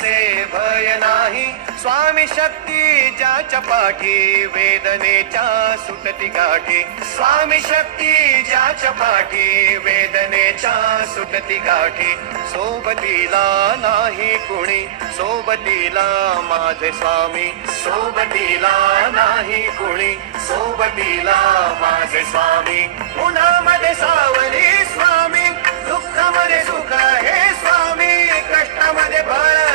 मरणाचे भय नाही, स्वामी शक्ती ज्याच्या पाठी वेदनेच्या सुटती गाठी, स्वामी शक्ती ज्याच्या पाठी वेदनेच्या सुटती गाठी. सोबतीला नाही कुणी, सोबतीला माझे स्वामी, सोबतीला नाही कुणी, सोबतीला माझे स्वामी. उन्हामध्ये सावली स्वामी, दुःखामध्ये सुख हे स्वामी, कष्टामध्ये बळ